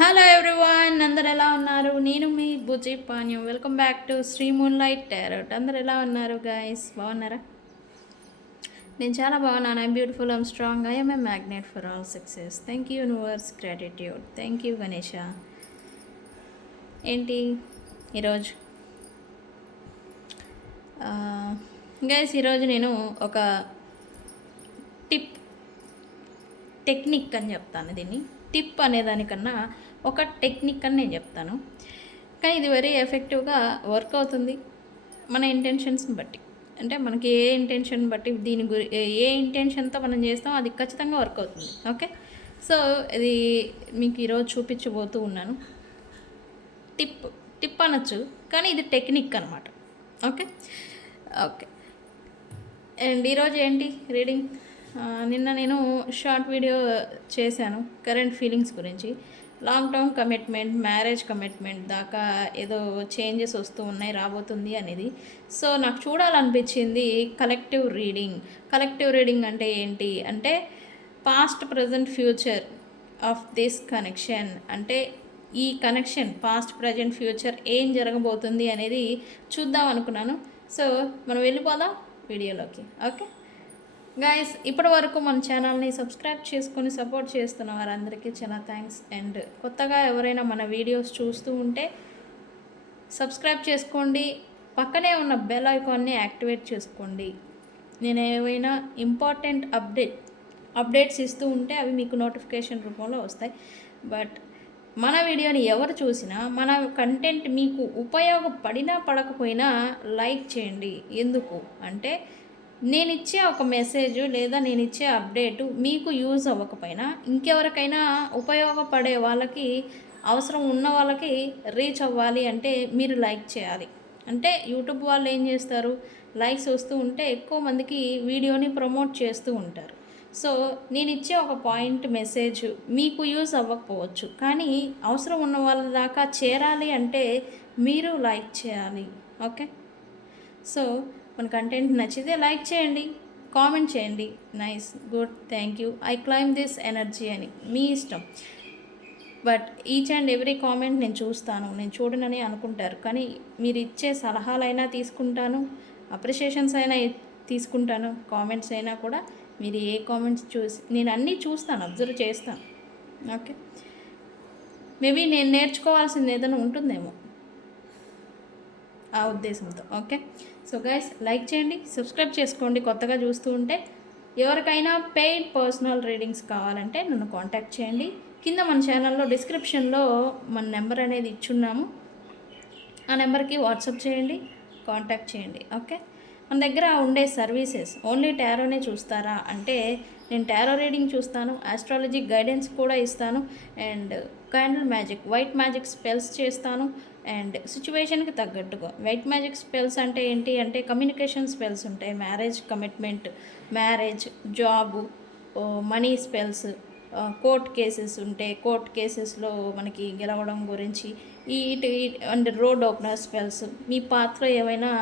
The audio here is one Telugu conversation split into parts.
హలో ఎవ్రీవన్, అందరు ఎలా ఉన్నారు? నేను మీ Bujji Panyam. Welcome back to Shri moon light tarot. అందరు ఎలా ఉన్నారు గైస్? బాగున్నారా? నేను చాలా బాగున్నాను. I'm beautiful, I'm strong, I'm a magnet for all success. Thank you universe, gratitude. Thank you Ganesha. ఏంటి ఈరోజు గైస్, ఈరోజు నేను ఒక టిప్ టెక్నిక్ అని చెప్తాను. దీన్ని టిప్ అనేదానికన్నా ఒక టెక్నిక్ అని నేను చెప్తాను. కానీ ఇది వెరీ ఎఫెక్టివ్గా వర్క్ అవుతుంది మన ఇంటెన్షన్స్ని బట్టి. అంటే మనకి ఏ ఇంటెన్షన్ బట్టి ఏ ఇంటెన్షన్తో మనం చేస్తామో అది ఖచ్చితంగా వర్క్ అవుతుంది. ఓకే, సో ఇది మీకు ఈరోజు చూపించబోతూ ఉన్నాను. టిప్ టిప్ అనొచ్చు, కానీ ఇది టెక్నిక్ అనమాట. ఓకే ఓకే అండ్ ఈరోజు ఏంటి రీడింగ్, నిన్న నేను షార్ట్ వీడియో చేశాను కరెంట్ ఫీలింగ్స్ గురించి. Long term commitment, marriage commitment దాకా ఏదో చేంజెస్ వస్తూ ఉన్నాయి, రాబోతుంది అనేది. సో నాకు చూడాలనిపించింది కలెక్టివ్ రీడింగ్. కలెక్టివ్ రీడింగ్ అంటే ఏంటి అంటే past, present, future of this connection. అంటే ఈ కనెక్షన్ పాస్ట్, ప్రజెంట్, ఫ్యూచర్ ఏం జరగబోతుంది అనేది చూద్దాం అనుకున్నాను. సో మనం వెళ్ళిపోదాం వీడియోలోకి. ఓకే గాయస్, ఇప్పటి వరకు మన ఛానల్ని సబ్స్క్రైబ్ చేసుకొని సపోర్ట్ చేస్తున్న వారందరికీ చాలా థ్యాంక్స్. అండ్ కొత్తగా ఎవరైనా మన వీడియోస్ చూస్తూ ఉంటే సబ్స్క్రైబ్ చేసుకోండి, పక్కనే ఉన్న బెల్ ఐకాన్ని యాక్టివేట్ చేసుకోండి. నేను ఏవైనా ఇంపార్టెంట్ అప్డేట్స్ ఇస్తూ ఉంటే అవి మీకు నోటిఫికేషన్ రూపంలో వస్తాయి. బట్ మన వీడియోని ఎవరు చూసినా మన కంటెంట్ మీకు ఉపయోగపడినా పడకపోయినా లైక్ చేయండి. ఎందుకు అంటే నేను ఇచ్చే ఒక మెసేజ్ లేదా నేను ఇచ్చే అప్డేటు మీకు యూజ్ అవ్వకపోయినా ఇంకెవరికైనా ఉపయోగపడే వాళ్ళకి, అవసరం ఉన్న వాళ్ళకి రీచ్ అవ్వాలి అంటే మీరు లైక్ చేయాలి. అంటే యూట్యూబ్ వాళ్ళు ఏం చేస్తారు, లైక్స్ వస్తూ ఉంటే ఎక్కువ మందికి వీడియోని ప్రమోట్ చేస్తూ ఉంటారు. సో నేను ఇచ్చే ఒక పాయింట్ మెసేజ్ మీకు యూజ్ అవ్వకపోవచ్చు, కానీ అవసరం ఉన్న వాళ్ళ దాకా చేరాలి అంటే మీరు లైక్ చేయాలి. ఓకే, సో మన కంటెంట్ నచ్చితే లైక్ చేయండి, కామెంట్ చేయండి, nice, good, thank you, I claim this energy అని మీ ఇష్టం. But each and every comment నేను చూస్తాను. నేను చూడనని అనుకుంటారు, కానీ మీరు ఇచ్చే సలహాలైనా తీసుకుంటాను, అప్రిషియేషన్స్ అయినా తీసుకుంటాను, కామెంట్స్ అయినా కూడా మీరు ఏ కామెంట్స్ చూసి నేను అన్నీ చూస్తాను, అబ్జర్వ్ చేస్తాను. ఓకే, మేబీ నేను నేర్చుకోవాల్సింది ఏదైనా ఉంటుందేమో ఆ ఉద్దేశంతో. ఓకే, సో గైస్ లైక్ చేయండి, సబ్స్క్రైబ్ చేసుకోండి కొత్తగా చూస్తూ ఉంటే. ఎవరికైనా పెయిడ్ పర్సనల్ రీడింగ్స్ కావాలంటే నన్ను కాంటాక్ట్ చేయండి. కింద మన ఛానల్లో డిస్క్రిప్షన్లో మన నెంబర్ అనేది ఇచ్చున్నాము, ఆ నెంబర్కి వాట్సాప్ చేయండి, కాంటాక్ట్ చేయండి. ఓకే, మన దగ్గర ఉండే సర్వీసెస్ ఓన్లీ టారోనే చూస్తారా అంటే నేను టారో రీడింగ్ చూస్తాను, ఆస్ట్రాలజీ గైడెన్స్ కూడా ఇస్తాను, and candle magic, white magic spells చేస్తాను. అండ్ సిచ్యువేషన్కి తగ్గట్టుగా వైట్ మ్యాజిక్ స్పెల్స్ అంటే ఏంటి అంటే కమ్యూనికేషన్ స్పెల్స్ ఉంటాయి, marriage commitment, marriage, job, money spells, court cases ఉంటే కోర్ట్ కేసెస్లో మనకి గెలవడం గురించి, ఈ అండ్ రోడ్ ఓపెనర్ స్పెల్స్, మీ పాత్ర ఏమైనా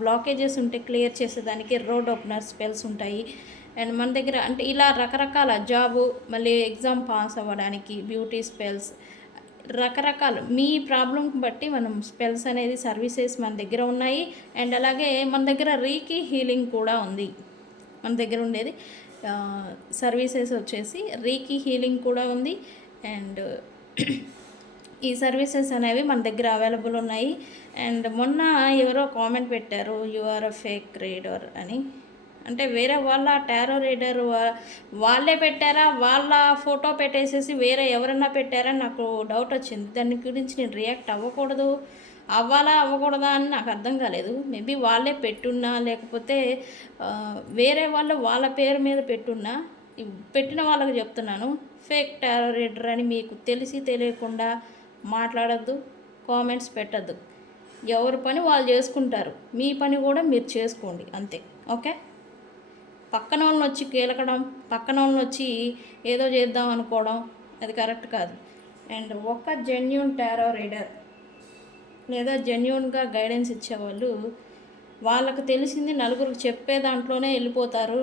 బ్లాకేజెస్ ఉంటే క్లియర్ చేసేదానికి రోడ్ ఓపెనర్ స్పెల్స్ ఉంటాయి. అండ్ మన దగ్గర అంటే ఇలా రకరకాల జాబు, మళ్ళీ ఎగ్జామ్ పాస్ అవ్వడానికి బ్యూటీ స్పెల్స్, రకరకాలు మీ ప్రాబ్లంకి బట్టి మనం స్పెల్స్ అనేది సర్వీసెస్ మన దగ్గర ఉన్నాయి. అండ్ అలాగే మన దగ్గర రీకీ హీలింగ్ కూడా ఉంది. మన దగ్గర ఉండేది సర్వీసెస్ వచ్చేసి రీకీ హీలింగ్ కూడా ఉంది. అండ్ ఈ సర్వీసెస్ అనేవి మన దగ్గర అవైలబుల్ ఉన్నాయి. అండ్ మొన్న ఎవరో కామెంట్ పెట్టారు, you are a fake reader అని. అంటే వేరే వాళ్ళ టారో రీడర్ వాళ్ళే పెట్టారా, వాళ్ళ ఫోటో పెట్టేసేసి వేరే ఎవరన్నా పెట్టారని నాకు డౌట్ వచ్చింది. దాని గురించి నేను రియాక్ట్ అవ్వకూడదు, అవ్వకూడదా అని నాకు అర్థం కాలేదు. మేబీ వాళ్ళే పెట్టున్నా, లేకపోతే వేరే వాళ్ళు వాళ్ళ పేరు మీద పెట్టున్నా, పెట్టిన వాళ్ళకి చెప్తున్నాను, ఫేక్ టారో రీడర్ అని మీకు తెలిసి తెలియకుండా మాట్లాడద్దు, కామెంట్స్ పెట్టద్దు. ఎవరి పని వాళ్ళు చేసుకుంటారు, మీ పని కూడా మీరు చేసుకోండి అంతే. ఓకే, పక్కన వాళ్ళని వచ్చి కీలకడం, పక్కన వాళ్ళని వచ్చి ఏదో చేద్దాం అనుకోవడం అది కరెక్ట్ కాదు. అండ్ ఒక జెన్యూన్ టారో రీడర్ లేదా జెన్యూన్గా గైడెన్స్ ఇచ్చేవాళ్ళు వాళ్ళకు తెలిసింది నలుగురికి చెప్పే దాంట్లోనే వెళ్ళిపోతారు.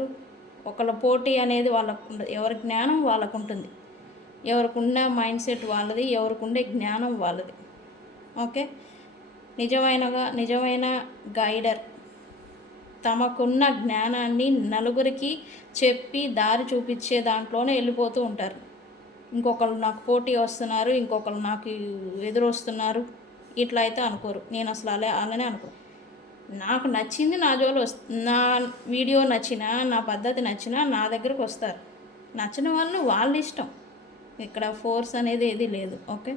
ఒకళ్ళ పోటీ అనేది వాళ్ళకు ఉండదు, ఎవరి జ్ఞానం వాళ్ళకు ఉంటుంది. ఎవరికున్న మైండ్ సెట్ వాళ్ళది, ఎవరికుండే జ్ఞానం వాళ్ళది. ఓకే. నిజమైన గైడర్ తమకున్న జ్ఞానాన్ని నలుగురికి చెప్పి దారి చూపించే దాంట్లోనే వెళ్ళిపోతూ ఉంటారు. ఇంకొకళ్ళు నాకు పోటీ వస్తున్నారు, ఇంకొకళ్ళు నాకు ఎదురు వస్తున్నారు, ఇట్లా అయితే అనుకోరు. నేను అసలు అలానే అనుకోను. నాకు నచ్చింది నా జోలు నా వీడియో నచ్చినా, నా పద్ధతి నచ్చినా నా దగ్గరకు వస్తారు. నచ్చిన వాళ్ళు వాళ్ళ ఇష్టం. ఇక్కడ ఫోర్స్ అనేది ఏది లేదు. ఓకే.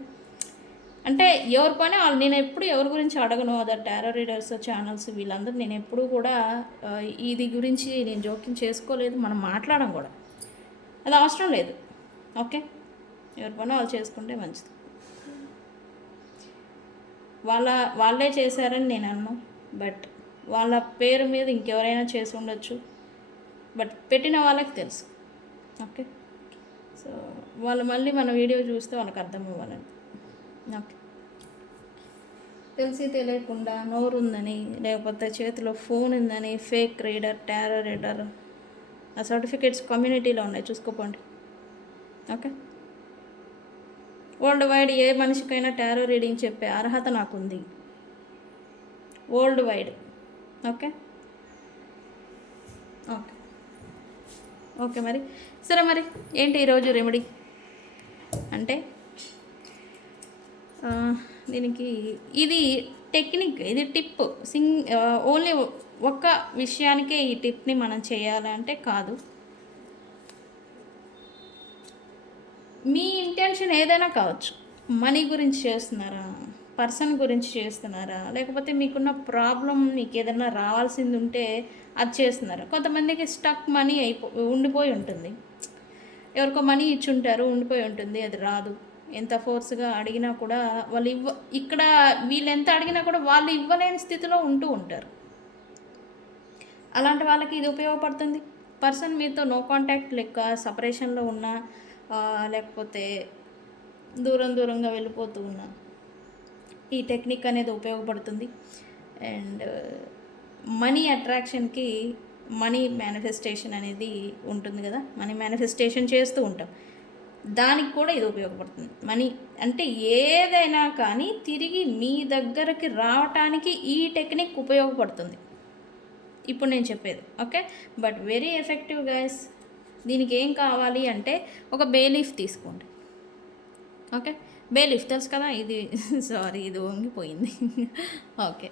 అంటే ఎవరి పని వాళ్ళు. నేను ఎప్పుడు ఎవరి గురించి అడగను. అదర్ టారో రీడర్స్ ఛానల్స్ వీళ్ళందరూ నేను ఎప్పుడు కూడా ఇది గురించి నేను జోక్యం చేసుకోలేదు. మనం మాట్లాడడం కూడా అది అవసరం లేదు. ఓకే. ఎవరి పని వాళ్ళు చేసుకుంటే మంచిది. వాళ్ళే చేశారని నేను అన్నాను. బట్ వాళ్ళ పేరు మీద ఇంకెవరైనా చేసి ఉండొచ్చు. బట్ పెట్టిన వాళ్ళకి తెలుసు. ఓకే. సో వాళ్ళు మళ్ళీ మన వీడియో చూస్తే వాళ్ళకి అర్థం అవ్వాలని. ఓకే. తెలిసి తెలియకుండా నోరు ఉందని, లేకపోతే చేతిలో ఫోన్ ఉందని ఫేక్ రీడర్, టారో రీడర్ ఆ సర్టిఫికేట్స్ కమ్యూనిటీలో ఉన్నాయి, చూసుకోపోండి. ఓకే. వరల్డ్ వైడ్ ఏ మనిషికైనా టారో రీడింగ్ చెప్పే అర్హత నాకుంది. World wide. Okay. Okay. Okay. మరి సరే, మరి ఏంటి ఈరోజు రెమెడీ అంటే దీనికి ఇది టెక్నిక్, ఇది టిప్. ఓన్లీ ఒక్క విషయానికే ఈ టిప్ని మనం చేయాలంటే కాదు. మీ ఇంటెన్షన్ ఏదైనా కావచ్చు. మనీ గురించి చేస్తున్నారా, పర్సన్ గురించి చేస్తున్నారా, లేకపోతే మీకున్న ప్రాబ్లం మీకు ఏదైనా రావాల్సింది ఉంటే అది చేస్తున్నారా. కొంతమందికి స్టక్ మనీ ఉండిపోయి ఉంటుంది. ఎవరికో మనీ ఇచ్చి ఉంటారు, ఉండిపోయి ఉంటుంది, అది రాదు. ఎంత ఫోర్స్గా అడిగినా కూడా వాళ్ళు ఇక్కడ వీళ్ళు ఎంత అడిగినా కూడా వాళ్ళు ఇవ్వలేని స్థితిలో ఉంటూ ఉంటారు. అలాంటి వాళ్ళకి ఇది ఉపయోగపడుతుంది. పర్సన్ మీతో నో కాంటాక్ట్ లెక్క సపరేషన్లో ఉన్నా, లేకపోతే దూరంగా వెళ్ళిపోతూ ఉన్నా ఈ టెక్నిక్ అనేది ఉపయోగపడుతుంది. అండ్ మనీ అట్రాక్షన్కి మనీ మేనిఫెస్టేషన్ అనేది ఉంటుంది కదా, మనీ మేనిఫెస్టేషన్ చేస్తూ ఉంటాం, దానికి కూడా ఇది ఉపయోగపడుతుంది. మనీ అంటే ఏదైనా కానీ తిరిగి మీ దగ్గరికి రావటానికి ఈ టెక్నిక్ ఉపయోగపడుతుంది ఇప్పుడు నేను చెప్పేది. Okay. But very effective guys. దీనికి ఏం కావాలి అంటే ఒక బే లీఫ్ తీసుకోండి. ఓకే. బే లీఫ్ తెలుసు కదా, ఇది సారీ ఇది వంగిపోయింది. ఓకే.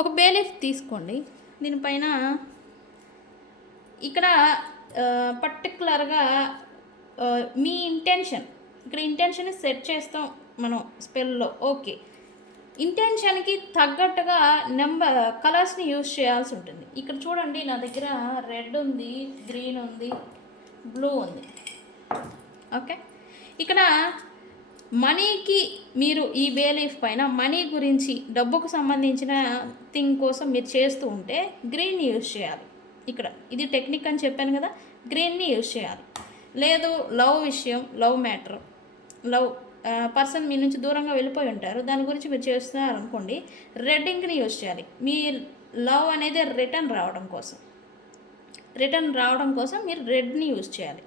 ఒక బే లీఫ్ తీసుకోండి. దీనిపైన ఇక్కడ పర్టికులర్గా మీ ఇంటెన్షన్, ఇక్కడ ఇంటెన్షన్ సెట్ చేస్తాం మనం స్పెల్లో. ఓకే. ఇంటెన్షన్కి తగ్గట్టుగా కలర్స్ని యూజ్ చేయాల్సి ఉంటుంది. ఇక్కడ చూడండి, నా దగ్గర రెడ్ ఉంది, గ్రీన్ ఉంది, బ్లూ ఉంది. ఓకే. ఇక్కడ మనీకి మీరు ఈ బేలీఫ్ పైన మనీ గురించి, డబ్బుకు సంబంధించిన థింగ్ కోసం మీరు చేస్తూ ఉంటే గ్రీన్ యూజ్ చేయాలి. ఇక్కడ ఇది టెక్నిక్ అని చెప్పాను కదా, గ్రీన్ని యూజ్ చేయాలి. లేదు లవ్ విషయం, లవ్ మ్యాటర్, లవ్ పర్సన్ మీ నుంచి దూరంగా వెళ్ళిపోయి ఉంటారు, దాని గురించి మీరు చేస్తున్నారు అనుకోండి, రెడ్ ఇంక్ని యూజ్ చేయాలి. మీ లవ్ అనేది రిటర్న్ రావడం కోసం మీరు రెడ్ని యూజ్ చేయాలి.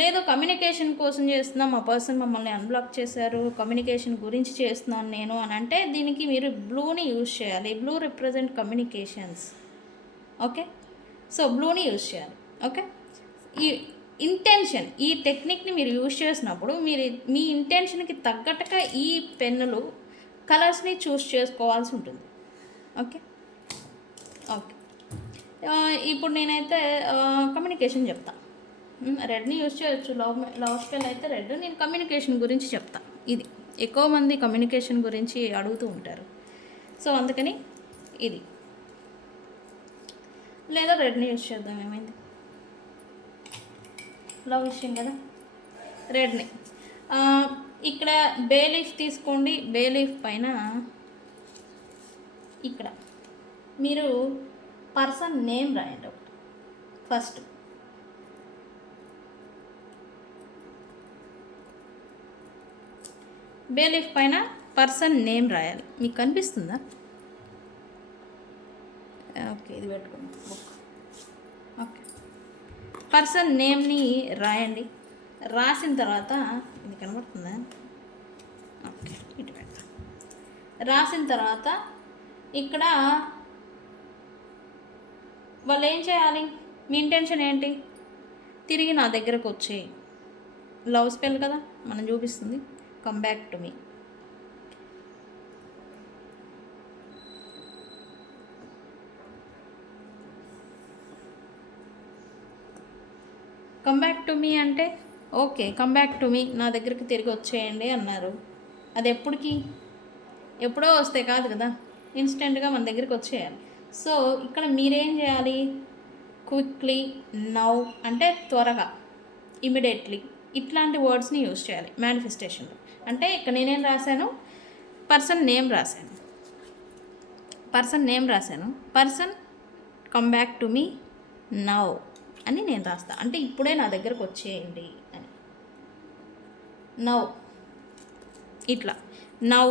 లేదు కమ్యూనికేషన్ కోసం చేస్తున్నాం, మా పర్సన్ మమ్మల్ని అన్బ్లాక్ చేశారు, కమ్యూనికేషన్ గురించి చేస్తున్నాను నేను అని అంటే దీనికి మీరు బ్లూని యూజ్ చేయాలి. Blue represent communications. Okay. So బ్లూని యూజ్ చేయాలి. ఓకే. ఈ ఇంటెన్షన్, ఈ టెక్నిక్ని మీరు యూజ్ చేసినప్పుడు మీరు మీ ఇంటెన్షన్కి తగ్గట్టుగా ఈ పెన్నులు కలర్స్ని చూస్ చేసుకోవాల్సి ఉంటుంది. ఓకే. ఓకే. ఇప్పుడు నేనైతే కమ్యూనికేషన్ చెప్తాను. రెడ్ని యూజ్ చేయొచ్చు. లవ్ స్పెల్ అయితే రెడ్. నేను కమ్యూనికేషన్ గురించి చెప్తా. ఇది ఎక్కువ మంది కమ్యూనికేషన్ గురించి అడుగుతూ ఉంటారు, సో అందుకని ఇది. లేదా రెడ్ని యూజ్ చేద్దాం, ఏమైంది, లవ్ విషయం కదా, రెడ్ని. ఇక్కడ బే లీఫ్ తీసుకోండి. బే లీఫ్ పైన ఇక్కడ మీరు పర్సన్ నేమ్ రాయండి ఒకటి ఫస్ట్. బే లీఫ్ పైన పర్సన్ నేమ్ రాయాలి. మీకు కనిపిస్తుందా? ఓకే, ఇది పెట్టుకోండి బుక్. ఓకే. పర్సన్ నేమ్ని రాయండి. రాసిన తర్వాత ఇది మీకు కనబడుతుందా? ఓకే, ఇటు పెడతా. రాసిన తర్వాత ఇక్కడ వాళ్ళు ఏం చేయాలి? మీ ఇంటెన్షన్ ఏంటి? తిరిగి నా దగ్గరకు వచ్చేయి. లవ్ స్పెల్ కదా మనం చూపిస్తుంది. Come back to me. Come back to me అంటే okay, come back to me, నా దగ్గరికి తిరిగి వచ్చేయండి అన్నారు. అది ఎప్పుడో వస్తే కాదు కదా, ఇన్స్టెంట్గా మన దగ్గరికి వచ్చేయాలి. సో ఇక్కడ మీరేం చేయాలి? క్విక్లీ, నౌ అంటే త్వరగా, ఇమీడియట్లీ, ఇట్లాంటి వర్డ్స్ని యూజ్ చేయాలి మేనిఫెస్టేషన్లో. అంటే ఇక్కడ నేనేం రాశాను? పర్సన్ నేమ్ రాశాను. Person come back to me now అని నేను రాస్తా. అంటే ఇప్పుడే నా దగ్గరకు వచ్చేయండి అని. నౌ, ఇట్లా నౌ,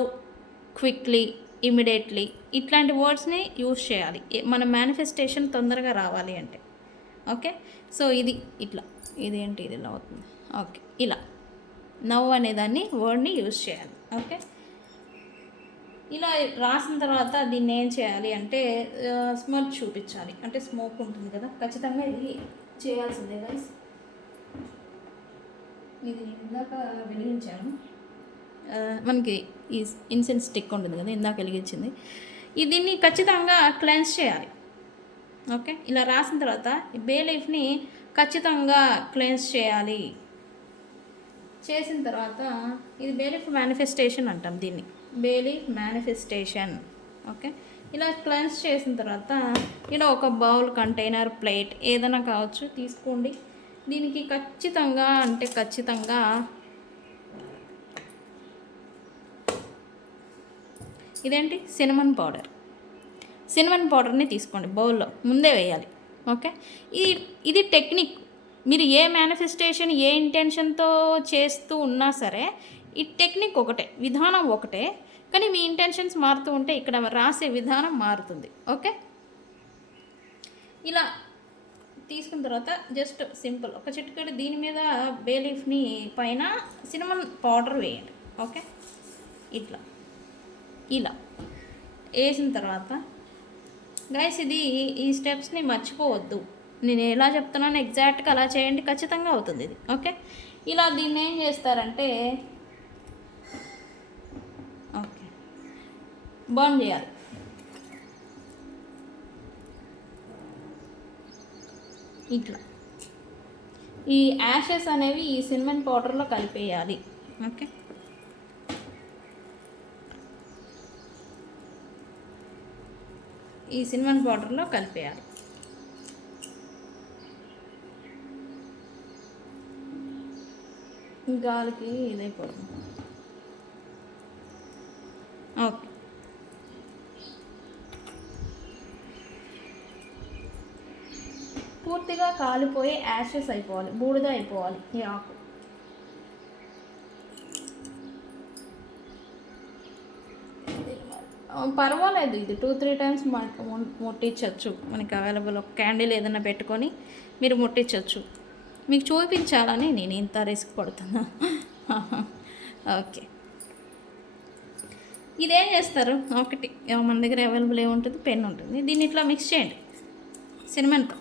క్విక్లీ, ఇమీడియట్లీ, ఇట్లాంటి వర్డ్స్ని యూజ్ చేయాలి మన మేనిఫెస్టేషన్ తొందరగా రావాలి అంటే. ఓకే, సో ఇది ఇట్లా, ఇదేంటి ఇది ఇలా అవుతుంది. ఓకే, ఇలా నౌ అనేదాన్ని వర్డ్ని యూజ్ చేయాలి. ఓకే, ఇలా రాసిన తర్వాత దీన్ని ఏం చేయాలి అంటే స్మర్చ్ చూపించాలి. అంటే స్మోక్ ఉంటుంది కదా, ఖచ్చితంగా ఇది చేయాల్సిందే గైస్. ఇది ఇందాక వెలిగించాను, మనకి ఈ ఇన్సెన్స్ స్టిక్ ఉంటుంది కదా, ఇందాక వెలిగించింది. దీన్ని ఖచ్చితంగా క్లెన్స్ చేయాలి. ఓకే, ఇలా రాసిన తర్వాత బే లీఫ్ని ఖచ్చితంగా క్లెన్స్ చేయాలి. చేసిన తర్వాత ఇది బే లీఫ్ మేనిఫెస్టేషన్ అంటాం దీన్ని, బే లీఫ్ మేనిఫెస్టేషన్. ఓకే, ఇలా క్లెన్స్ చేసిన తర్వాత ఇలా ఒక బౌల్, కంటైనర్, ప్లేట్ ఏదైనా కావచ్చు తీసుకోండి. దీనికి ఖచ్చితంగా ఇదేంటి సినమన్ పౌడర్ని తీసుకోండి, బౌల్లో ముందే వేయాలి. ఓకే, ఇది టెక్నిక్. మీరు ఏ మేనిఫెస్టేషన్ ఏ ఇంటెన్షన్తో చేస్తూ ఉన్నా సరే ఈ టెక్నిక్ ఒకటే, విధానం ఒకటే, కానీ మీ ఇంటెన్షన్స్ మారుతూ ఉంటే ఇక్కడ రాసే విధానం మారుతుంది. ఓకే, ఇలా తీసుకున్న తర్వాత జస్ట్ సింపుల్ ఒక చిటికెడు దీని మీద బే లీఫ్ని పైన సినమన్ పౌడర్ వేయండి. ఓకే, ఇలా వేసిన తర్వాత గైస్ ఈ స్టెప్స్ని మర్చిపోవద్దు. నేను ఎలా చెప్తున్నాను ఎగ్జాక్ట్గా అలా చేయండి, ఖచ్చితంగా అవుతుంది ఇది. ఓకే, ఇలా దీన్ని ఏం చేస్తారంటే ఓకే బర్న్ చేయాలి. ఇట్లా ఈ యాషెస్ అనేవి ఈ సినమన్ పౌడర్లో కలిపేయాలి. ఓకే, ఈ సినమన్ పౌడర్లో కలిపేయాలి. గాలికి ఇదైపోతుంది. ఓకే, పూర్తిగా కాలిపోయి యాషెస్ అయిపోవాలి, బూడిద అయిపోవాలి ఈ ఆకు. పర్వాలేదు, ఇది 2-3 టైమ్స్ ముట్టించవచ్చు. మనకి అవైలబుల్ ఒక క్యాండిల్ ఏదైనా పెట్టుకొని మీరు ముట్టించవచ్చు. మీకు చూపించాలని నేను ఇంత రిస్క్ పడుతున్నా. ఓకే, ఇదేం చేస్తారు? ఒకటి మన దగ్గర అవైలబుల్ ఏముంటుంది, పెన్ ఉంటుంది. దీన్ని ఇట్లా మిక్స్ చేయండి సినమన్తో.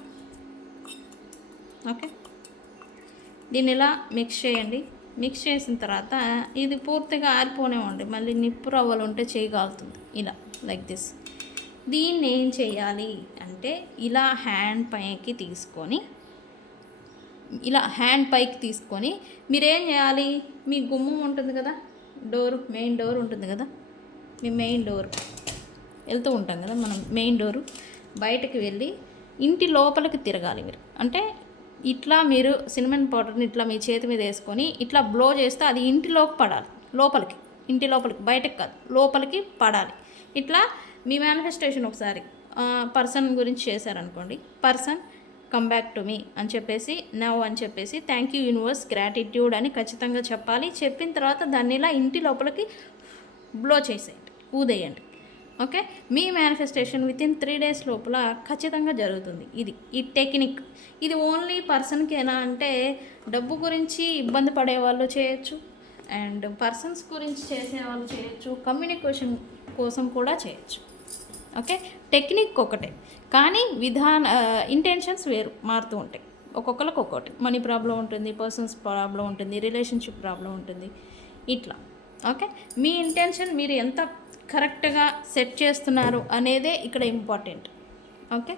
ఓకే, దీన్ని ఇలా మిక్స్ చేయండి. మిక్స్ చేసిన తర్వాత ఇది పూర్తిగా ఆరిపోనివ్వండి, మళ్ళీ నిప్పు రవ్వలు ఉంటే చేయగలుగుతుంది. ఇలా లైక్ దిస్. దీన్ని ఏం చేయాలి అంటే ఇలా హ్యాండ్ పైకి తీసుకొని మీరేం చేయాలి? మీ గుమ్మం ఉంటుంది కదా, మెయిన్ డోర్ ఉంటుంది కదా, మీ మెయిన్ డోర్ వెళ్తూ ఉంటాం కదా మనం, మెయిన్ డోరు బయటకు వెళ్ళి ఇంటి లోపలికి తిరగాలి మీరు. అంటే ఇట్లా మీరు సినమన్ పౌడర్ని ఇట్లా మీ చేతి మీద వేసుకొని ఇట్లా బ్లో చేస్తే అది ఇంటిలోకి పడాలి, ఇంటి లోపలికి, బయటకు కాదు, లోపలికి పడాలి. ఇట్లా మీ మేనిఫెస్టేషన్ ఒకసారి పర్సన్ గురించి చేశారనుకోండి, పర్సన్ కమ్ బ్యాక్ టు మీ అని చెప్పేసి, నవ్ అని చెప్పేసి, థ్యాంక్ యూ యూనివర్స్, గ్రాటిట్యూడ్ అని ఖచ్చితంగా చెప్పాలి. చెప్పిన తర్వాత దాన్ని ఇలా ఇంటి లోపలికి బ్లో చేసేయండి, ఊదేయండి. ఓకే, మీ మేనిఫెస్టేషన్ వితిన్ 3 days లోపల ఖచ్చితంగా జరుగుతుంది. ఈ టెక్నిక్ ఇది ఓన్లీ పర్సన్కేనా అంటే డబ్బు గురించి ఇబ్బంది పడే వాళ్ళు చేయొచ్చు, అండ్ పర్సన్స్ గురించి చేసే వాళ్ళు చేయొచ్చు, కమ్యూనికేషన్ కోసం కూడా చేయొచ్చు. ఓకే, టెక్నిక్ ఒకటే కానీ ఇంటెన్షన్స్ వేరు, మారుతూ ఉంటాయి. ఒక్కొక్కరికి ఒక్కొక్కటి. మనీ ప్రాబ్లం ఉంటుంది, పర్సన్స్ ప్రాబ్లం ఉంటుంది, రిలేషన్షిప్ ప్రాబ్లం ఉంటుంది, ఇట్లా. ఓకే, మీ ఇంటెన్షన్ మీరు ఎంత కరెక్ట్గా సెట్ చేస్తున్నారు అనేదే ఇక్కడ ఇంపార్టెంట్. ఓకే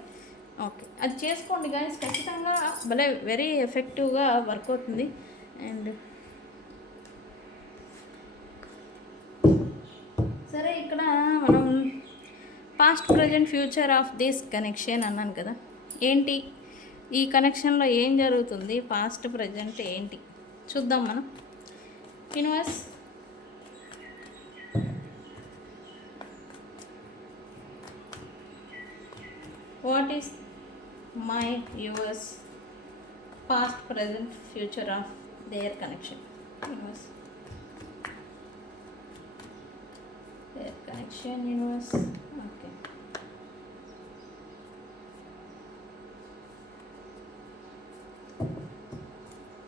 ఓకే, అది చేసుకోండి గాయస్, ఖచ్చితంగా భలే వెరీ ఎఫెక్టివ్గా వర్క్ అవుతుంది. అండ్ సరే, ఇక్కడ మనం past present future of this connection అన్నాను కదా. ఏంటి ఈ కనెక్షన్లో ఏం జరుగుతుంది, పాస్ట్ ప్రజెంట్ ఏంటి చూద్దాం మనం. Universe, what is my viewers past present future of their connection? Universe, their connection, universe. Okay,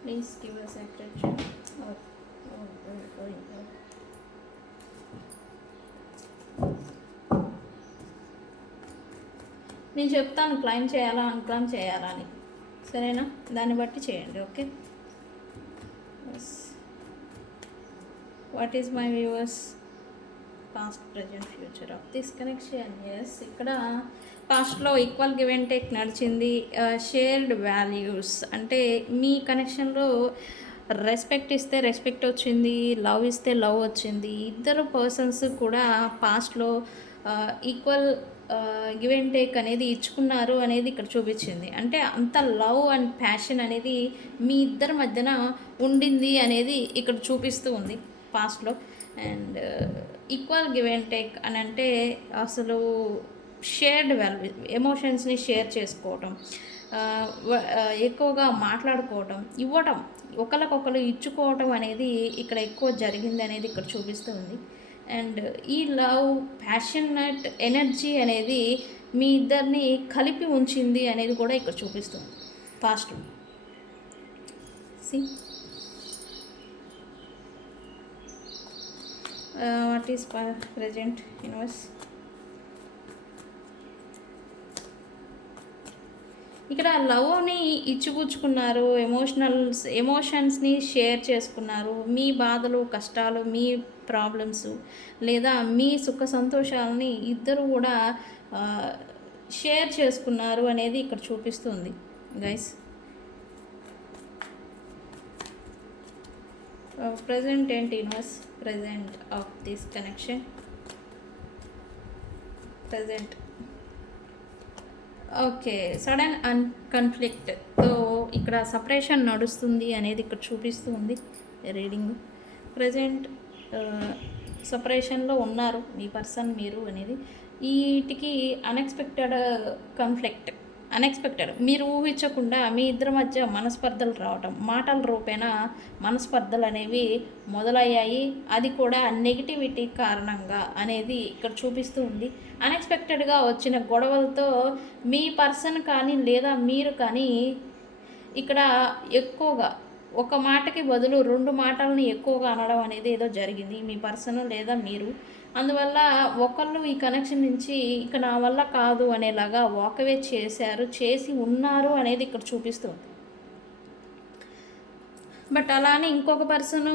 please give us a correction. నేను చెప్తాను క్లైమ్ చేయాలా అన్క్లైమ్ చేయాలా అని, సరేనా? దాన్ని బట్టి చేయండి. Okay, what is my viewers past present future of this connection? Yes, ఇక్కడ పాస్ట్లో ఈక్వల్ గివ్ అండ్ టేక్ నడిచింది. షేర్డ్ వాల్యూస్ అంటే మీ కనెక్షన్లో రెస్పెక్ట్ ఇస్తే రెస్పెక్ట్ వచ్చింది, లవ్ ఇస్తే లవ్ వచ్చింది. ఇద్దరు పర్సన్స్ కూడా పాస్ట్లో ఈక్వల్ గివ్ అండ్ టేక్ అనేది ఇచ్చుకున్నారు అనేది ఇక్కడ చూపించింది. అంటే అంత లవ్ అండ్ ప్యాషన్ అనేది మీ ఇద్దరి మధ్యన ఉండింది అనేది ఇక్కడ చూపిస్తూ ఉంది పాస్ట్లో. And equal give and take అని అంటే అసలు షేర్డ్ వాల్యూ, ఎమోషన్స్ని షేర్ చేసుకోవటం, ఎక్కువగా మాట్లాడుకోవటం, ఇవ్వటం, ఒకరికొకరు ఇచ్చుకోవటం అనేది ఇక్కడ ఎక్కువ జరిగింది అనేది ఇక్కడ చూపిస్తూ ఉంది. అండ్ ఈ లవ్, ప్యాషనెట్ ఎనర్జీ అనేది మీ ఇద్దరిని కలిపి ఉంచింది అనేది కూడా ఇక్కడ చూపిస్తుంది పాస్ట్లో. See what is present universe? ఇక్కడ లవ్ని ఇచ్చిపుచ్చుకున్నారు, ఎమోషన్స్ని షేర్ చేసుకున్నారు. మీ బాధలు, కష్టాలు, మీ ప్రాబ్లమ్స్ లేదా మీ సుఖ సంతోషాలని ఇద్దరు కూడా షేర్ చేసుకున్నారు అనేది ఇక్కడ చూపిస్తుంది గైస్. ప్రజెంట్ ఏంటి universe? Present of this connection, present. Okay, sudden కాన్ఫ్లిక్ట్తో ఇక్కడ సపరేషన్ నడుస్తుంది అనేది ఇక్కడ చూపిస్తూ ఉంది రీడింగ్. ప్రజెంట్ సపరేషన్లో ఉన్నారు మీ పర్సన్, మీరు అనేది. వీటికి అన్ఎక్స్పెక్టెడ్ కాన్ఫ్లిక్ట్, అన్ఎక్స్పెక్టెడ్, మీరు ఊహించకుండా మీ ఇద్దరి మధ్య మనస్పర్ధలు రావటం, మాటల రూపేణ మనస్పర్ధలు అనేవి మొదలయ్యాయి. అది కూడా నెగిటివిటీ కారణంగా అనేది ఇక్కడ చూపిస్తూ ఉంది. అన్ఎక్స్పెక్టెడ్గా వచ్చిన గొడవలతో మీ పర్సన్ కానీ లేదా మీరు కానీ ఇక్కడ ఎక్కువగా ఒక మాటకి బదులు 2 మాటలని ఎక్కువగా అనడం అనేది ఏదో జరిగింది మీ పర్సన్ లేదా మీరు. అందువల్ల ఒకళ్ళు ఈ కనెక్షన్ నుంచి ఇక నా వల్ల కాదు అనేలాగా వాకవే చేసి ఉన్నారు అనేది ఇక్కడ చూపిస్తుంది. బట్ అలానే ఇంకొక పర్సన్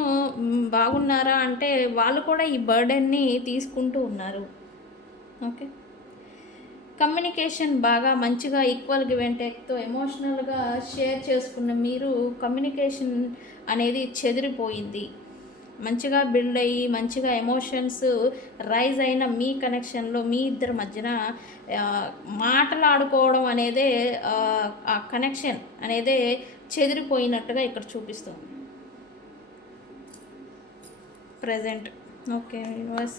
బాగున్నారా అంటే వాళ్ళు కూడా ఈ బర్డెన్ని తీసుకుంటూ ఉన్నారు. ఓకే, కమ్యూనికేషన్ బాగా మంచిగా ఈక్వల్ గివ్ అండ్ టేక్తో ఎమోషనల్గా షేర్ చేసుకున్న మీరు కమ్యూనికేషన్ అనేది చెదిరిపోయింది. మంచిగా బిల్డ్ అయ్యి మంచిగా ఎమోషన్స్ రైజ్ అయిన మీ కనెక్షన్లో మీ ఇద్దరి మధ్యన మాట్లాడుకోవడం అనేదే ఆ కనెక్షన్ అనేదే చెదిరిపోయినట్టుగా ఇక్కడ చూపిస్తుంది present. Okay universe,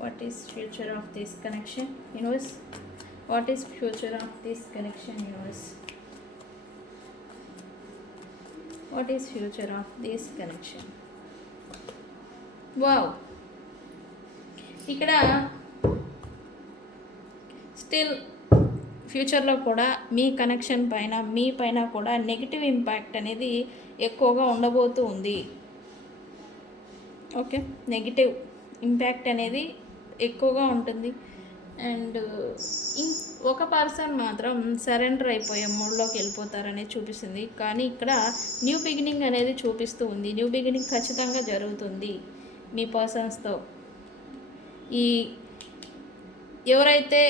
what is future of this connection? Universe, what is future of this connection? Universe, what is future of this connection? Wow, ఇక్కడ స్టిల్ ఫ్యూచర్లో కూడా మీ కనెక్షన్ పైన మీ పైన కూడా నెగిటివ్ ఇంపాక్ట్ అనేది ఎక్కువగా ఉండబోతూ ఉంది. ఓకే, నెగిటివ్ ఇంపాక్ట్ అనేది ఎక్కువగా ఉంటుంది. అండ్ ఒక పర్సన్ మాత్రం సరెండర్ అయిపోయే మూడ్లోకి వెళ్ళిపోతారనేది చూపిస్తుంది. కానీ ఇక్కడ న్యూ బిగినింగ్ అనేది చూపిస్తూ ఉంది. న్యూ బిగినింగ్ ఖచ్చితంగా జరుగుతుంది మీ పర్సన్స్తో. ఈ ఎవరైతే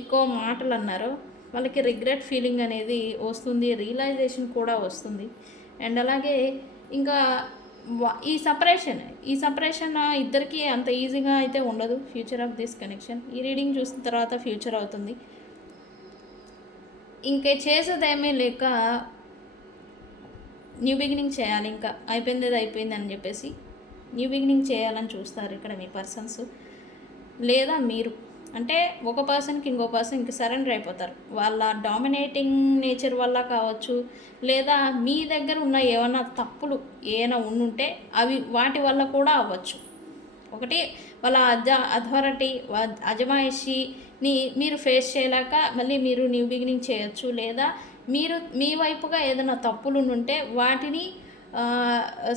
ఎక్కువ మాటలు అన్నారో వాళ్ళకి రిగ్రెట్ ఫీలింగ్ అనేది వస్తుంది, రియలైజేషన్ కూడా వస్తుంది. అండ్ అలాగే ఇంకా ఈ సపరేషన్ ఇద్దరికి అంత ఈజీగా అయితే ఉండదు. ఫ్యూచర్ ఆఫ్ దిస్ కనెక్షన్ ఈ రీడింగ్ చూసిన తర్వాత ఫ్యూచర్ అవుతుంది. ఇంకే చేసేదేమీ లేక న్యూ బిగినింగ్ చేయాలి, ఇంకా అయిపోయింది అని చెప్పేసి న్యూ బిగినింగ్ చేయాలని చూస్తారు ఇక్కడ మీ పర్సన్స్. లేదా మీరు అంటే ఒక పర్సన్కి ఇంకో పర్సన్ ఇంక సరెండర్ అయిపోతారు. వాళ్ళ డామినేటింగ్ నేచర్ వల్ల కావచ్చు, లేదా మీ దగ్గర ఉన్న ఏమైనా తప్పులు ఏమైనా ఉండుంటే అవి వాటి వల్ల కూడా అవ్వచ్చు. ఒకటి వాళ్ళ అథారిటీ అజమాయిషీని మీరు ఫేస్ చేయలేక మళ్ళీ మీరు న్యూ బిగినింగ్ చేయొచ్చు. లేదా మీరు మీ వైపుగా ఏదైనా తప్పులు ఉంటే వాటిని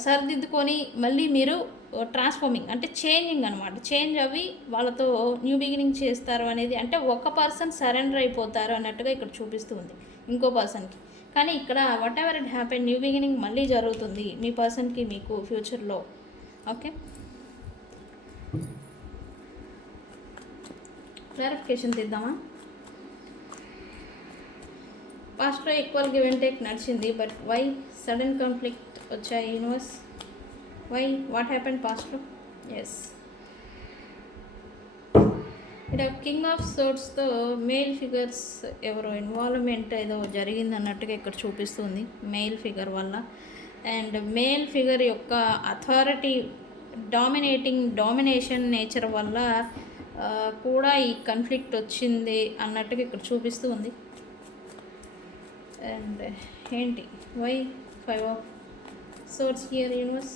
సరిదిద్దుకొని మళ్ళీ మీరు ట్రాన్స్ఫార్మింగ్ అంటే చేంజింగ్ అనమాట, చేంజ్ అవి వాళ్ళతో న్యూ బిగినింగ్ చేస్తారు అనేది. అంటే ఒక పర్సన్ సరెండర్ అయిపోతారు అన్నట్టుగా ఇక్కడ చూపిస్తుంది ఇంకో పర్సన్కి. కానీ ఇక్కడ whatever it happen new beginning మళ్ళీ జరుగుతుంది మీ పర్సన్కి మీకు ఫ్యూచర్లో. ఓకే, క్లారిఫికేషన్ తీద్దామా? పాస్ట్లో ఈక్వల్ గివ్ అండ్ టేక్ నడిచింది, బట్ వై సడన్ కాన్ఫ్లిక్ట్ వచ్చాయి యూనివర్స్? వై వాట్ హ్యాపెన్ పాస్ట్లో? ఎస్, ఇక్కడ కింగ్ ఆఫ్ సోర్ట్స్తో మేల్ ఫిగర్స్ ఎవరో ఇన్వాల్వ్మెంట్ ఏదో జరిగింది అన్నట్టుగా ఇక్కడ చూపిస్తుంది మేల్ ఫిగర్ వల్ల. అండ్ మేల్ ఫిగర్ యొక్క అథారిటీ డామినేషన్ నేచర్ వల్ల కూడా ఈ కాన్ఫ్లిక్ట్ వచ్చింది అన్నట్టుగా ఇక్కడ చూపిస్తూ ఉంది. అండ్ ఏంటి why 5 of swords here universe?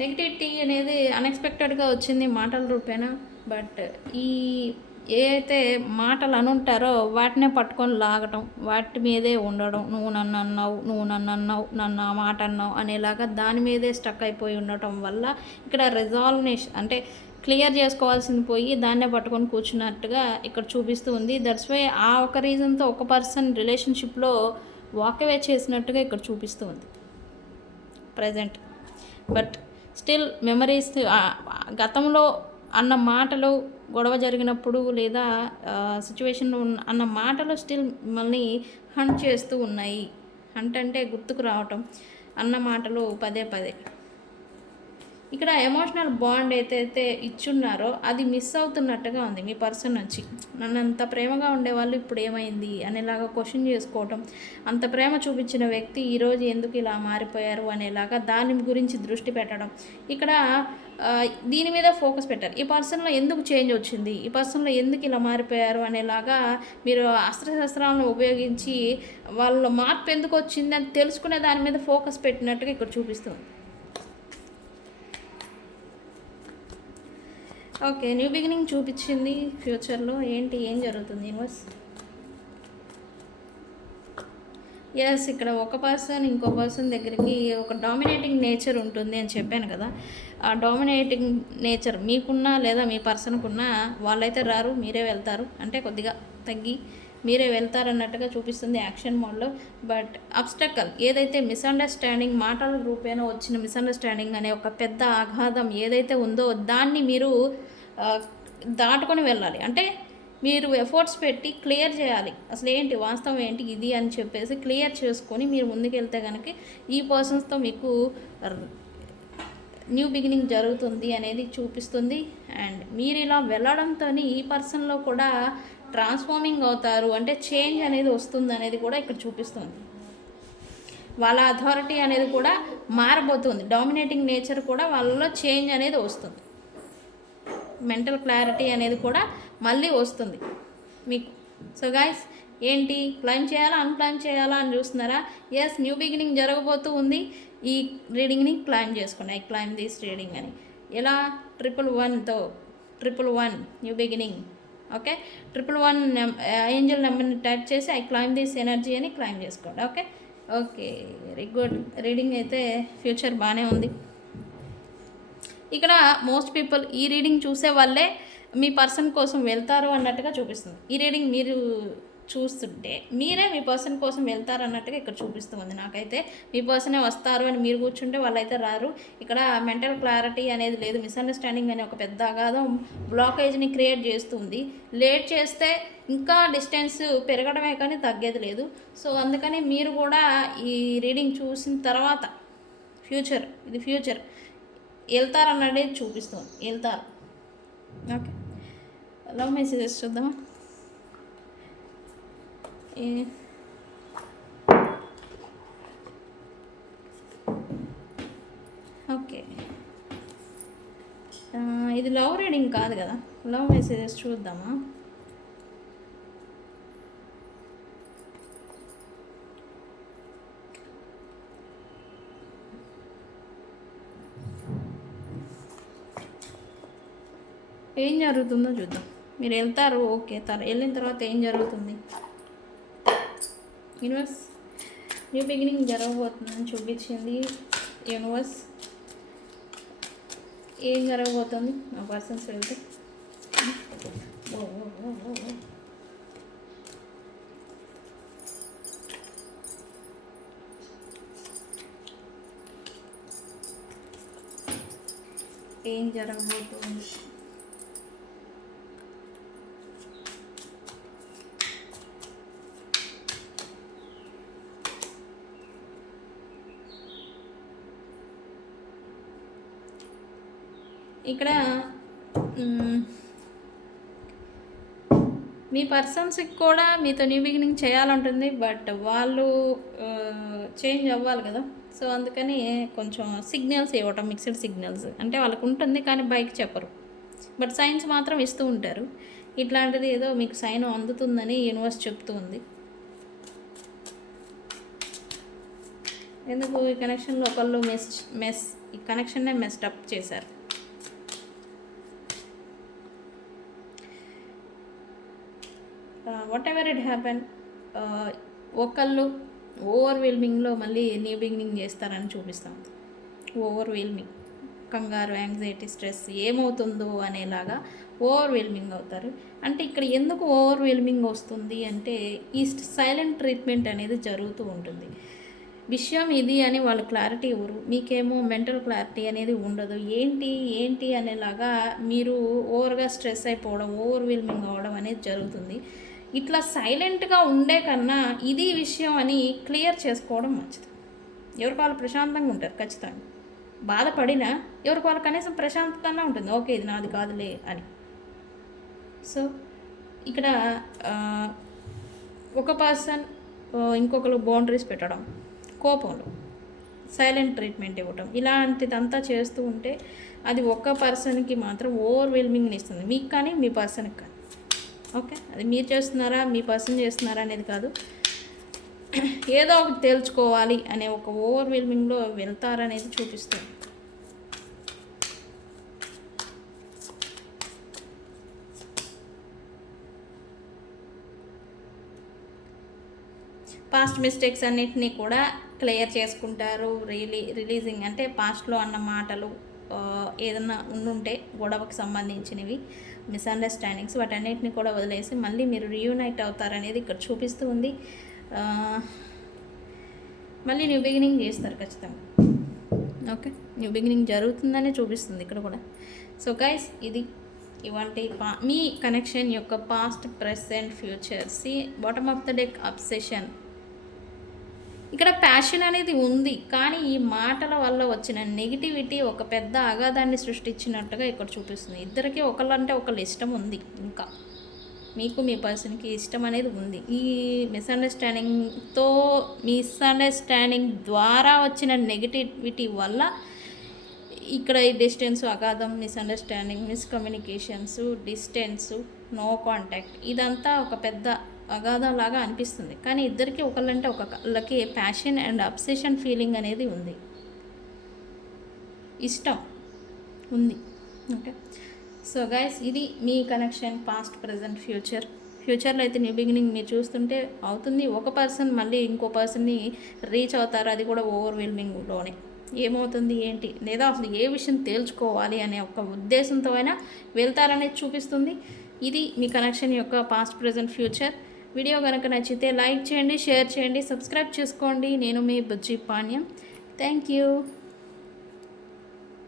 Negativity అనేది అన్ఎక్స్పెక్టెడ్గా వచ్చింది మాటల రూపేణ. బట్ ఈ ఏ అయితే మాటలు అనుంటారో వాటినే పట్టుకొని లాగటం, వాటి మీదే ఉండడం, నువ్వు నన్ను అన్నావు, నన్ను ఆ మాట అన్నావు అనేలాగా దాని మీదే స్టక్ అయిపోయి ఉండటం వల్ల ఇక్కడ రిజాల్వ్నేషన్ అంటే క్లియర్ చేసుకోవాల్సింది పోయి దాన్నే పట్టుకొని కూర్చున్నట్టుగా ఇక్కడ చూపిస్తూ ఉంది. దట్స్ వై ఆ ఒక రీజన్తో ఒక పర్సన్ రిలేషన్షిప్లో వాకవే చేసినట్టుగా ఇక్కడ చూపిస్తూ ఉంది ప్రజెంట్. బట్ స్టిల్ మెమరీస్ గతంలో అన్న మాటలు గొడవ జరిగినప్పుడు లేదా సిచ్యువేషన్ అన్న మాటలు స్టిల్ మిమ్మల్ని హంట్ చేస్తూ ఉన్నాయి. హంట్ అంటే గుర్తుకు రావటం, అన్న మాటలు పదే పదే. ఇక్కడ ఎమోషనల్ బాండ్ ఏదైతే ఇచ్చున్నారో అది మిస్ అవుతున్నట్టుగా ఉంది మీ పర్సన్ నుంచి. నన్ను అంత ప్రేమగా ఉండేవాళ్ళు ఇప్పుడు ఏమైంది అనేలాగా క్వశ్చన్ చేసుకోవటం, అంత ప్రేమ చూపించిన వ్యక్తి ఈరోజు ఎందుకు ఇలా మారిపోయారు అనేలాగా దాని గురించి దృష్టి పెట్టడం. ఇక్కడ దీని మీద ఫోకస్ పెట్టారు. ఈ పర్సన్లో ఎందుకు చేంజ్ వచ్చింది, ఈ పర్సన్లో ఎందుకు ఇలా మారిపోయారు అనేలాగా మీరు అస్త్రశస్త్రాలను ఉపయోగించి వాళ్ళ మార్పు ఎందుకు వచ్చింది అని తెలుసుకునే దాని మీద ఫోకస్ పెట్టినట్టుగా ఇక్కడ చూపిస్తుంది. ఓకే, న్యూ బిగినింగ్ చూపించింది. ఫ్యూచర్లో ఏంటి ఏం జరుగుతుంది యూనివర్స్? ఎస్, ఇక్కడ ఒక పర్సన్ ఇంకో పర్సన్ దగ్గరికి ఒక డామినేటింగ్ నేచర్ ఉంటుంది అని చెప్పాను కదా. ఆ డామినేటింగ్ నేచర్ మీకున్నా లేదా మీ పర్సన్కున్నా వాళ్ళైతే రారు, మీరే వెళ్తారు. అంటే కొద్దిగా తగ్గి మీరే వెళ్తారన్నట్టుగా చూపిస్తుంది యాక్షన్ మోడ్లో. బట్ అబ్స్టకల్ ఏదైతే మిస్అండర్స్టాండింగ్ మాటల రూపేణ వచ్చిన మిస్అండర్స్టాండింగ్ అనే ఒక పెద్ద అగాధం ఏదైతే ఉందో దాన్ని మీరు దాటుకొని వెళ్ళాలి. అంటే మీరు ఎఫర్ట్స్ పెట్టి క్లియర్ చేయాలి, అసలు ఏంటి వాస్తవం ఏంటి ఇది అని చెప్పేసి క్లియర్ చేసుకొని మీరు ముందుకెళ్తే కనుక ఈ పర్సన్స్తో మీకు న్యూ బిగినింగ్ జరుగుతుంది అనేది చూపిస్తుంది. అండ్ మీరు ఇలా వెళ్ళడంతో ఈ పర్సన్లో కూడా ట్రాన్స్ఫార్మింగ్ అవుతారు, అంటే చేంజ్ అనేది వస్తుంది అనేది కూడా ఇక్కడ చూపిస్తుంది. వాళ్ళ అథారిటీ అనేది కూడా మారబోతుంది, డామినేటింగ్ నేచర్ కూడా వాళ్ళలో చేంజ్ అనేది వస్తుంది, మెంటల్ క్లారిటీ అనేది కూడా మళ్ళీ వస్తుంది మీకు. సో గైస్, ఏంటి క్లైమ్ చేయాలా అన్క్లైమ్ చేయాలా అని చూస్తున్నారా? ఎస్, న్యూ బిగినింగ్ జరగబోతూ ఉంది. ఈ రీడింగ్ని క్లైమ్ చేసుకోండి. ఐ క్లైమ్ దిస్ రీడింగ్ అని ఎలా 111తో 111 న్యూ బిగినింగ్. ఓకే, 111 ఏంజల్ నెంబర్ని టైప్ చేసి ఐ క్లైమ్ దిస్ ఎనర్జీ అని క్లైమ్ చేసుకోండి. Okay okay, very good. Reading అయితే ఫ్యూచర్ బాగానే ఉంది. ఇక్కడ మోస్ట్ పీపుల్ ఈ రీడింగ్ చూసే వాళ్ళే మీ పర్సన్ కోసం వెళ్తారు అన్నట్టుగా చూపిస్తుంది. ఈ రీడింగ్ మీరు చూస్తుంటే మీరే మీ పర్సన్ కోసం వెళ్తారు అన్నట్టుగా ఇక్కడ చూపిస్తుంది. నాకైతే మీ పర్సనే వస్తారు అని మీరు కూర్చుంటే వాళ్ళైతే రారు. ఇక్కడ మెంటల్ క్లారిటీ అనేది లేదు. మిస్అండర్స్టాండింగ్ అనే ఒక పెద్ద అగాధం బ్లాకేజ్ని క్రియేట్ చేస్తుంది. లేట్ చేస్తే ఇంకా డిస్టెన్స్ పెరగడమే కానీ తగ్గేది లేదు. సో అందుకని మీరు కూడా ఈ రీడింగ్ చూసిన తర్వాత ఇది ఫ్యూచర్ వెళ్తారన్నది చూపిస్తుంది. వెళ్తారు. ఓకే, లవ్ మెసేజెస్ చూద్దామా. ఓకే, ఇది లవ్ రీడింగ్ కాదు కదా, లవ్ మెసేజెస్ చూద్దామా. ఏం జరుగుతుందో చూద్దాం. మీరు వెళ్తారు, ఓకే, వెళ్ళిన తర్వాత ఏం జరుగుతుంది. యూనివర్స్ న్యూ బిగినింగ్ జరగబోతుందని చూపించింది. యూనివర్స్ ఏం జరగబోతుంది నా పర్సన్స్ వెళ్తే. ఏం జరగబోతుంది. ఇక్కడ మీ పర్సన్స్కి కూడా మీతో న్యూ బిగినింగ్ చేయాలంటుంది, బట్ వాళ్ళు చేంజ్ అవ్వాలి కదా. సో అందుకని కొంచెం సిగ్నల్స్ ఇవ్వటం, మిక్స్డ్ సిగ్నల్స్ అంటే వాళ్ళకు ఉంటుంది కానీ బైక్ చెప్పరు, బట్ సైన్స్ మాత్రం ఇస్తూ ఉంటారు. ఇట్లాంటిది ఏదో మీకు సైన్ అందుతుందని యూనివర్స్ చెప్తూ ఉంది. ఎందుకు ఈ కనెక్షన్లో ఒకళ్ళు ఈ కనెక్షన్నే మెస్టప్ చేశారు. వాట్ ఎవర్ ఇట్ హ్యాపెన్, ఒకళ్ళు ఓవర్వెల్మింగ్లో మళ్ళీ న్యూ బిగినింగ్ చేస్తారని చూపిస్తాం. ఓవర్వెల్మింగ్, కంగారు, యాంగ్జైటీ, స్ట్రెస్ ఏమవుతుందో అనేలాగా ఓవర్వెల్మింగ్ అవుతారు. అంటే ఇక్కడ ఎందుకు ఓవర్వెల్మింగ్ వస్తుంది అంటే ఈ సైలెంట్ ట్రీట్మెంట్ అనేది జరుగుతూ ఉంటుంది. విషయం ఇది అని వాళ్ళు క్లారిటీ ఇవ్వరు, మీకేమో మెంటల్ క్లారిటీ అనేది ఉండదు. ఏంటి అనేలాగా మీరు ఓవర్గా స్ట్రెస్ అయిపోవడం, ఓవర్వెల్మింగ్ అవ్వడం అనేది జరుగుతుంది. ఇట్లా సైలెంట్గా ఉండే కన్నా ఇది విషయం అని క్లియర్ చేసుకోవడం మంచిది. ఎవరికి వాళ్ళు ప్రశాంతంగా ఉంటారు ఖచ్చితంగా. బాధపడినా ఎవరికి వాళ్ళు కనీసం ప్రశాంతంగా ఉంటుంది, ఓకే ఇది నాది కాదులే అని. సో ఇక్కడ ఒక పర్సన్ ఇంకొకరు బౌండరీస్ పెట్టడం, కోపంలో సైలెంట్ ట్రీట్మెంట్ ఇవ్వటం, ఇలాంటిదంతా చేస్తూ ఉంటే అది ఒక్క పర్సన్కి మాత్రం ఓవర్వెల్మింగ్ని ఇస్తుంది, మీకు కానీ మీ పర్సన్కి కానీ. ఓకే, అది మీరు చేస్తున్నారా మీ పర్సన్ చేస్తున్నారా అనేది కాదు, ఏదో ఒకటి తేల్చుకోవాలి అనే ఒక ఓవర్వెల్మింగ్లో వెళ్తారనేది చూపిస్తుంది. పాస్ట్ మిస్టేక్స్ అన్నిటినీ కూడా క్లియర్ చేసుకుంటారు. రిలీజింగ్ అంటే పాస్ట్లో అన్న మాటలు ఏదన్నా ఉండుంటే గొడవకు సంబంధించినవి, మిస్అండర్స్టాండింగ్స్, వాటన్నిటిని కూడా వదిలేసి మళ్ళీ మీరు రీయూనైట్ అవుతారనేది ఇక్కడ చూపిస్తూ ఉంది. మళ్ళీ న్యూ బిగినింగ్ చేస్తారు ఖచ్చితంగా. ఓకే, న్యూ బిగినింగ్ జరుగుతుందనే చూపిస్తుంది ఇక్కడ కూడా. సో గైస్, ఇది ఇవంటి మీ కనెక్షన్ యొక్క past, present, future. See bottom of the deck obsession. ఇక్కడ ప్యాషన్ అనేది ఉంది, కానీ ఈ మాటల వల్ల వచ్చిన నెగిటివిటీ ఒక పెద్ద అగాధాన్ని సృష్టించినట్టుగా ఇక్కడ చూపిస్తుంది. ఇద్దరికి ఒకళ్ళంటే ఒకళ్ళు ఇష్టం ఉంది, ఇంకా మీకు మీ పర్సన్కి ఇష్టం అనేది ఉంది. ఈ మిస్అండర్స్టాండింగ్ ద్వారా వచ్చిన నెగిటివిటీ వల్ల ఇక్కడ ఈ డిస్టెన్స్, అగాధం, misunderstanding, miscommunications, distance, no contact, ఇదంతా ఒక పెద్ద అగాధం లాగా అనిపిస్తుంది. కానీ ఇద్దరికి ఒకళ్ళంటే ఒకళ్ళకి ప్యాషన్ అండ్ అబ్సెషన్ ఫీలింగ్ అనేది ఉంది, ఇష్టం ఉంది. ఓకే, సో గైస్, ఇది మీ కనెక్షన్ పాస్ట్ ప్రజెంట్ ఫ్యూచర్. ఫ్యూచర్లో అయితే న్యూ బిగినింగ్ మీరు చూస్తుంటే అవుతుంది. ఒక పర్సన్ మళ్ళీ ఇంకో పర్సన్ని రీచ్ అవుతారు, అది కూడా ఓవర్వెల్మింగ్లోనే. ఏమవుతుంది ఏంటి లేదా అసలు ఏ విషయం తేల్చుకోవాలి అనే ఒక ఉద్దేశంతో అయినా వెళ్తారనేది చూపిస్తుంది. ఇది మీ కనెక్షన్ యొక్క పాస్ట్ ప్రజెంట్ ఫ్యూచర్. వీడియో కనుక నచ్చితే లైక్ చేయండి, షేర్ చేయండి, సబ్స్క్రైబ్ చేసుకోండి. నేను మీ బుజ్జి పాణ్యం. Thank you.